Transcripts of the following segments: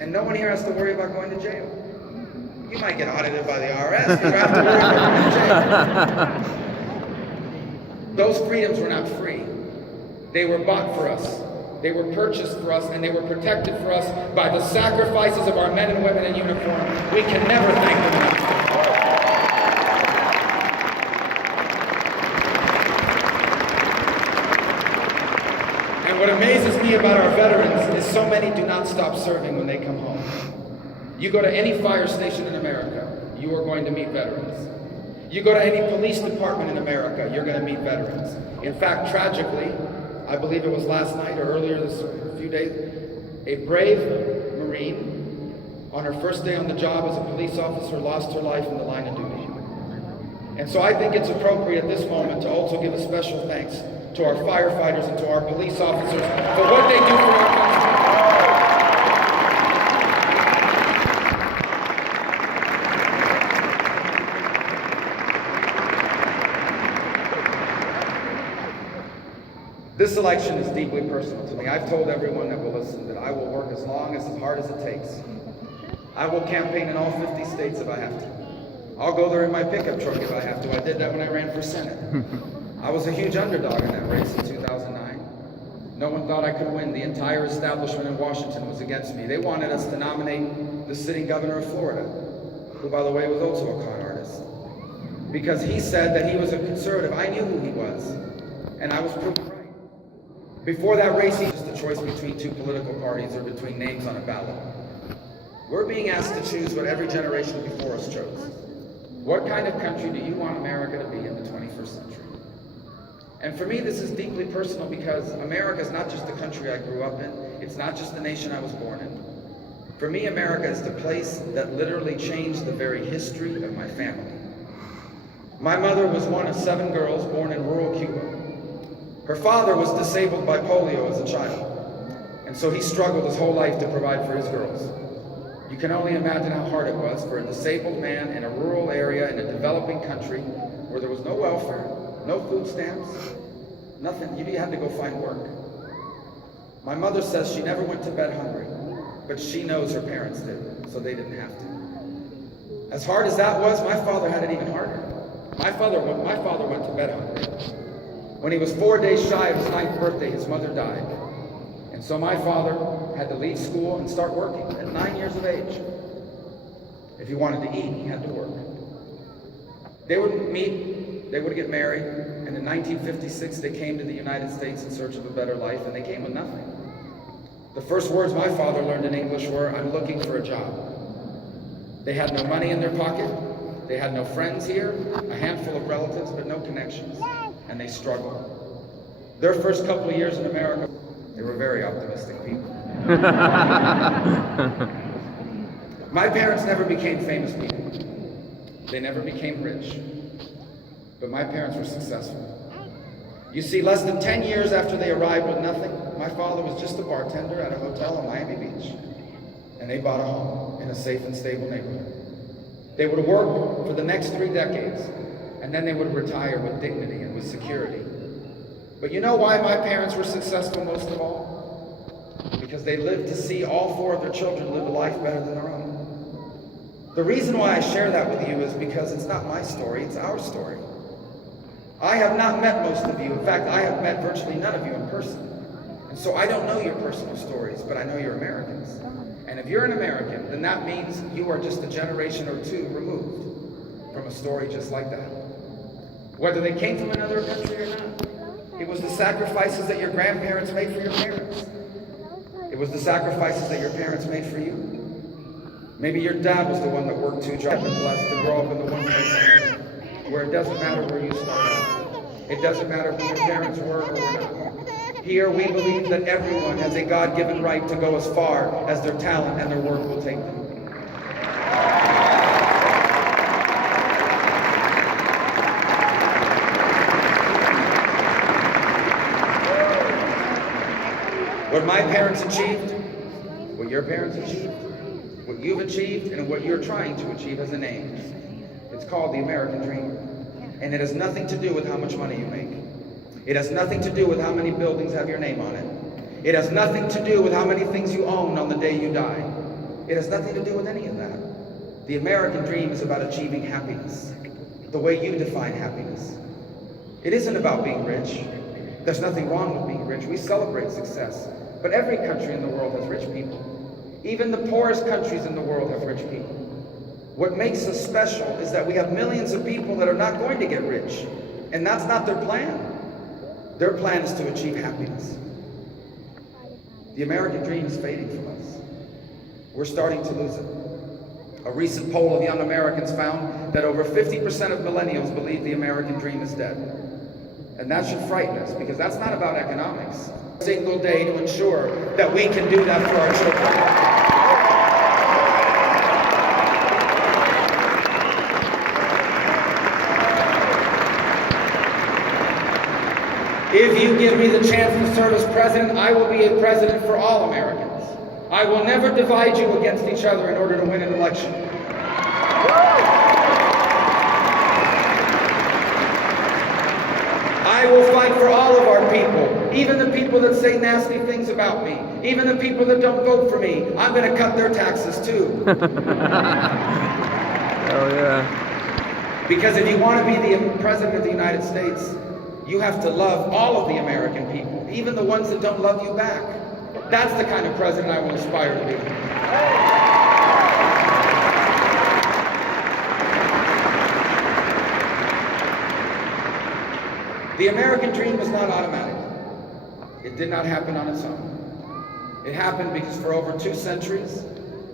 And no one here has to worry about going to jail. You might get audited by the IRS, you don't have to worry about going to jail. Those freedoms were not free. They were bought for us. They were purchased for us, and they were protected for us by the sacrifices of our men and women in uniform. We can never thank them enough. And what amazes me about our veterans is so many do not stop serving when they come home. You go to any fire station in America, you are going to meet veterans. You go to any police department in America, you're going to meet veterans. In fact, tragically, I believe it was last night or earlier this few days, a brave Marine on her first day on the job as a police officer lost her life in the line of duty. And so I think it's appropriate at this moment to also give a special thanks to our firefighters and to our police officers for what they do for our country. This election is deeply personal to me. I've told everyone that will listen that I will work as long, as hard as it takes. I will campaign in all 50 states if I have to. I'll go there in my pickup truck if I have to. I did that when I ran for Senate. I was a huge underdog in that race in 2009. No one thought I could win. The entire establishment in Washington was against me. They wanted us to nominate the sitting governor of Florida, who, by the way, was also a con artist, because he said that he was a conservative. I knew who he was, and I was proven right. Before that race, he was just a choice between two political parties or between names on a ballot. We're being asked to choose what every generation before us chose. What kind of country do you want America to be in the 21st century? And for me, this is deeply personal because America is not just the country I grew up in. It's not just the nation I was born in. For me, America is the place that literally changed the very history of my family. My mother was one of 7 girls born in rural Cuba. Her father was disabled by polio as a child, and so he struggled his whole life to provide for his girls. You can only imagine how hard it was for a disabled man in a rural area in a developing country where there was no welfare, no food stamps, nothing. You had to go find work. My mother says she never went to bed hungry, but she knows her parents did, so they didn't have to. As hard as that was, my father had it even harder. My father went to bed hungry. When he was 4 days shy of his 9th birthday, his mother died. And so my father had to leave school and start working at 9 years of age. If he wanted to eat, he had to work. They would meet, they would get married, and in 1956 they came to the United States in search of a better life, and they came with nothing. The first words my father learned in English were, "I'm looking for a job." They had no money in their pocket, they had no friends here, a handful of relatives, but no connections. And they struggled. Their first couple of years in America, they were very optimistic people. My parents never became famous people. They never became rich. But my parents were successful. You see, less than 10 years after they arrived with nothing, my father was just a bartender at a hotel on Miami Beach. And they bought a home in a safe and stable neighborhood. They would work for the next 3 decades, and then they would retire with dignity and with security. But you know why my parents were successful most of all? Because they lived to see all 4 of their children live a life better than their own. The reason why I share that with you is because it's not my story, it's our story. I have not met most of you. In fact, I have met virtually none of you in person. And so I don't know your personal stories, but I know you're Americans. And if you're an American, then that means you are just a generation or 2 removed from a story just like that. Whether they came from another country or not, it was the sacrifices that your grandparents made for your parents. It was the sacrifices that your parents made for you. Maybe your dad was the one that worked 2 jobs and blessed to grow up in the one place where it doesn't matter where you started. It doesn't matter who your parents were or not. Here we believe that everyone has a God-given right to go as far as their talent and their work will take them. What my parents achieved, what your parents achieved, what you've achieved, and what you're trying to achieve has a name. It's called the American Dream. And it has nothing to do with how much money you make. It has nothing to do with how many buildings have your name on it. It has nothing to do with how many things you own on the day you die. It has nothing to do with any of that. The American dream is about achieving happiness, the way you define happiness. It isn't about being rich. There's nothing wrong with being rich. We celebrate success. But every country in the world has rich people. Even the poorest countries in the world have rich people. What makes us special is that we have millions of people that are not going to get rich. And that's not their plan. Their plan is to achieve happiness. The American dream is fading from us. We're starting to lose it. A recent poll of young Americans found that over 50% of millennials believe the American dream is dead. And that should frighten us, because that's not about economics. A single day to ensure that we can do that for our children. If you give me the chance to serve as president, I will be a president for all Americans. I will never divide you against each other in order to win an election. I will fight for all of our people, even the people that say nasty things about me, even the people that don't vote for me. I'm going to cut their taxes too. Oh yeah. Because if you want to be the president of the United States, you have to love all of the American people, even the ones that don't love you back. That's the kind of president I will aspire to be. The American dream was not automatic. It did not happen on its own. It happened because for over 2 centuries,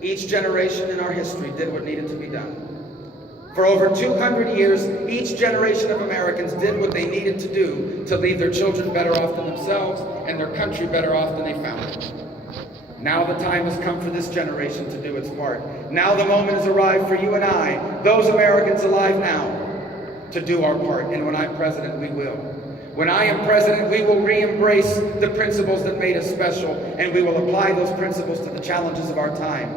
each generation in our history did what needed to be done. For over 200 years, each generation of Americans did what they needed to do to leave their children better off than themselves and their country better off than they found it. Now the time has come for this generation to do its part. Now the moment has arrived for you and I, those Americans alive now, to do our part. And when I'm president, we will. When I am president, we will re-embrace the principles that made us special, and we will apply those principles to the challenges of our time.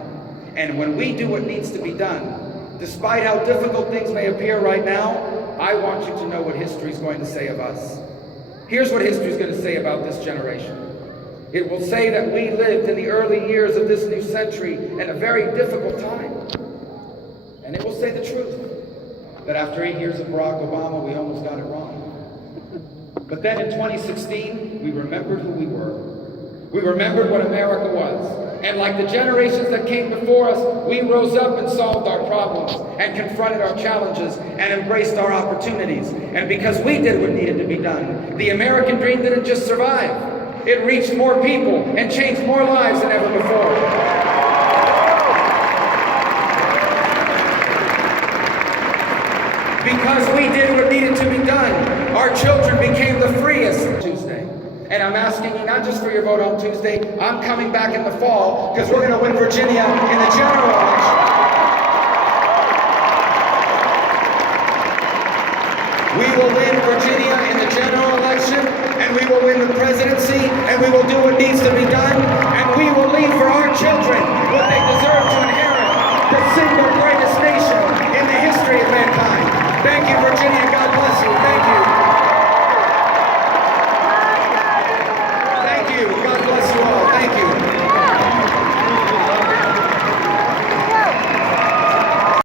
And when we do what needs to be done, despite how difficult things may appear right now, I want you to know what history is going to say of us. Here's what history is going to say about this generation. It will say that we lived in the early years of this new century in a very difficult time. And it will say the truth, that after 8 years of Barack Obama, we almost got it wrong. But then in 2016, we remembered who we were. We remembered what America was. And like the generations that came before us, we rose up and solved our problems and confronted our challenges and embraced our opportunities. And because we did what needed to be done, the American dream didn't just survive. It reached more people and changed more lives than ever before. Because we did what needed to be done, our children became the freest. Tuesday. And I'm asking you not just for your vote on Tuesday, I'm coming back in the fall because we're going to win Virginia in the general election. We will win Virginia in the general election, and we will win the presidency, and we will do what needs to be done, and we will leave for our children what they deserve to inherit, the single greatest nation in the history of mankind. Thank you, Virginia. God bless you. Thank you.